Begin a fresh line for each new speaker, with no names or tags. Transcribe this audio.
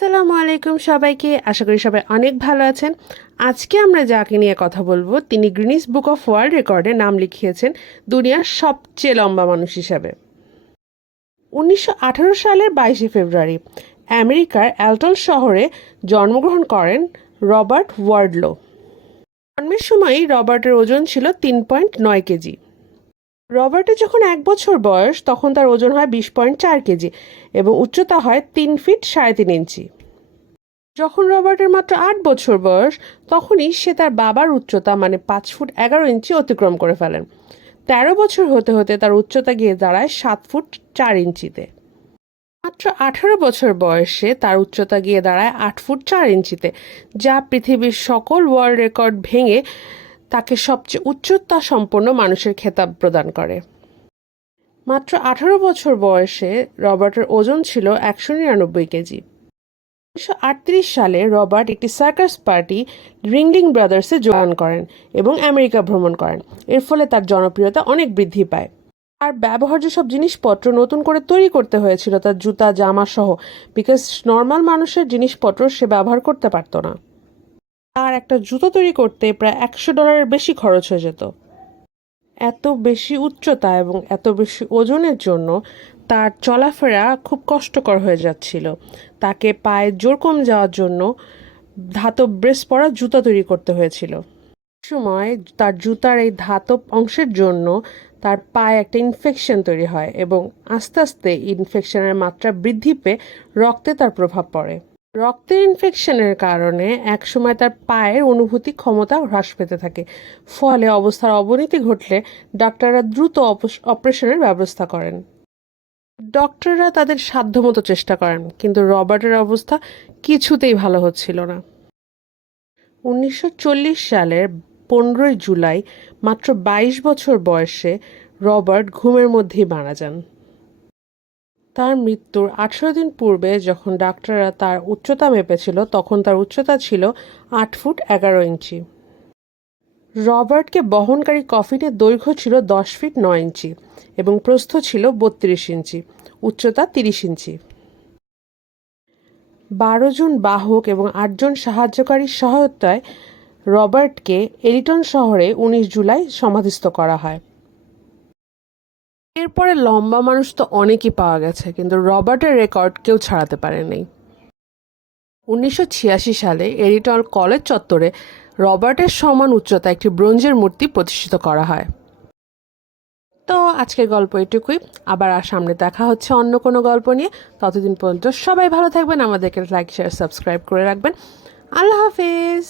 আসসালামু আলাইকুম সবাইকে। আশা করি সবাই অনেক ভালো আছেন। আজকে আমরা যাকে নিয়ে কথা বলব, তিনি গ্রিনিস বুক অফ ওয়ার্ল্ড রেকর্ডে নাম লিখিয়েছেন দুনিয়ার সবচেয়ে লম্বা মানুষ হিসাবে। উনিশশো আঠারো সালের বাইশে ফেব্রুয়ারি আমেরিকার অ্যালটল শহরে জন্মগ্রহণ করেন রবার্ট ওয়ার্ডলো। জন্মের সময়ই রবার্টের ওজন ছিল তিন পয়েন্ট নয় কেজি। রবার্টের যখন এক বছর বয়স, তখন তার ওজন হয় বিশ পয়েন্ট চার কেজি এবং উচ্চতা হয় তিন ফিট সাড়ে তিন ইঞ্চি। যখন রবার্টের মাত্র আট বছর বয়স, তখনই সে তার বাবার উচ্চতা মানে পাঁচ ফুট এগারো ইঞ্চি অতিক্রম করে ফেলেন। তেরো বছর হতে হতে তার উচ্চতা গিয়ে দাঁড়ায় সাত ফুট চার ইঞ্চিতে। মাত্র আঠারো বছর বয়সে তার উচ্চতা গিয়ে দাঁড়ায় আট ফুট চার ইঞ্চিতে, যা পৃথিবীর সকল ওয়ার্ল্ড রেকর্ড ভেঙে তাকে সবচেয়ে উচ্চতা সম্পন্ন মানুষের খেতাব প্রদান করে। মাত্র আঠারো বছর বয়সে রবার্টের ওজন ছিল একশো নিরানব্বই কেজি। উনিশশো আটত্রিশ সালে রবার্ট একটি সার্কাস পার্টি রিংলিং ব্রাদার্সে জয়েন করেন এবং আমেরিকা ভ্রমণ করেন। এর ফলে তার জনপ্রিয়তা অনেক বৃদ্ধি পায়। আর ব্যবহার্য সব জিনিসপত্র নতুন করে তৈরি করতে হয়েছিল, তার জুতা জামা সহ বিকজ নর্মাল মানুষের জিনিসপত্র সে ব্যবহার করতে পারতো না। তার একটা জুতো তৈরি করতে প্রায় একশো ডলারের বেশি খরচ হয়ে যেত। এত বেশি উচ্চতা এবং এত বেশি ওজনের জন্য তার চলাফেরা খুব কষ্টকর হয়ে যাচ্ছিল। তাকে পায়ে জোর কম যাওয়ার জন্য ধাতব ব্রেস পরা জুতা তৈরি করতে হয়েছিল। সময় তার জুতার এই ধাতব অংশের জন্য তার পায়ে একটা ইনফেকশন তৈরি হয় এবং আস্তে আস্তে ইনফেকশনের মাত্রা বৃদ্ধি পেয়ে রক্তে তার প্রভাব পড়ে। রক্তের ইনফেকশনের কারণে একসময় তার পায়ের অনুভূতি ক্ষমতা হ্রাস পেতে থাকে। ফলে অবস্থার অবনতি ঘটলে ডাক্তাররা দ্রুত অপারেশনের ব্যবস্থা করেন। ডক্টররা তাদের সাধ্যমতো চেষ্টা করেন, কিন্তু রবার্টের অবস্থা কিছুতেই ভালো হচ্ছিল না। উনিশশো চল্লিশ সালের পনেরোই জুলাই, মাত্র বাইশ বছর বয়সে রবার্ট ঘুমের মধ্যেই মারা যান। তার মৃত্যুর আঠেরো দিন পূর্বে যখন ডাক্তাররা তার উচ্চতা মেপেছিল, তখন তার উচ্চতা ছিল আট ফুট এগারো ইঞ্চি। রবার্টকে বহনকারী কফিনের দৈর্ঘ্য ছিল দশ ফিট নয় ইঞ্চি এবং প্রস্থ ছিল বত্রিশ ইঞ্চি, উচ্চতা তিরিশ ইঞ্চি। বারো জন বাহক এবং আটজন সাহায্যকারীর সহায়তায় রবার্টকে এলিটন শহরে উনিশ জুলাই সমাধিস্থ করা হয়। এরপরে লম্বা মানুষ তো অনেকই পাওয়া গেছে, কিন্তু রবার্টের রেকর্ড কেউ ছাড়াতে পারেনি। উনিশশো ছিয়াশি সালে এরিটল কলেজ চত্বরে রবার্টের সমান উচ্চতা একটি ব্রোঞ্জের মূর্তি প্রতিষ্ঠিত করা হয়। তো আজকের গল্প এটুকুই, আবার আর সামনে দেখা হচ্ছে অন্য কোনো গল্প নিয়ে। ততদিন পর্যন্ত সবাই ভালো থাকবেন, আমাদেরকে লাইক শেয়ার সাবস্ক্রাইব করে রাখবেন। আল্লাহ হাফেজ!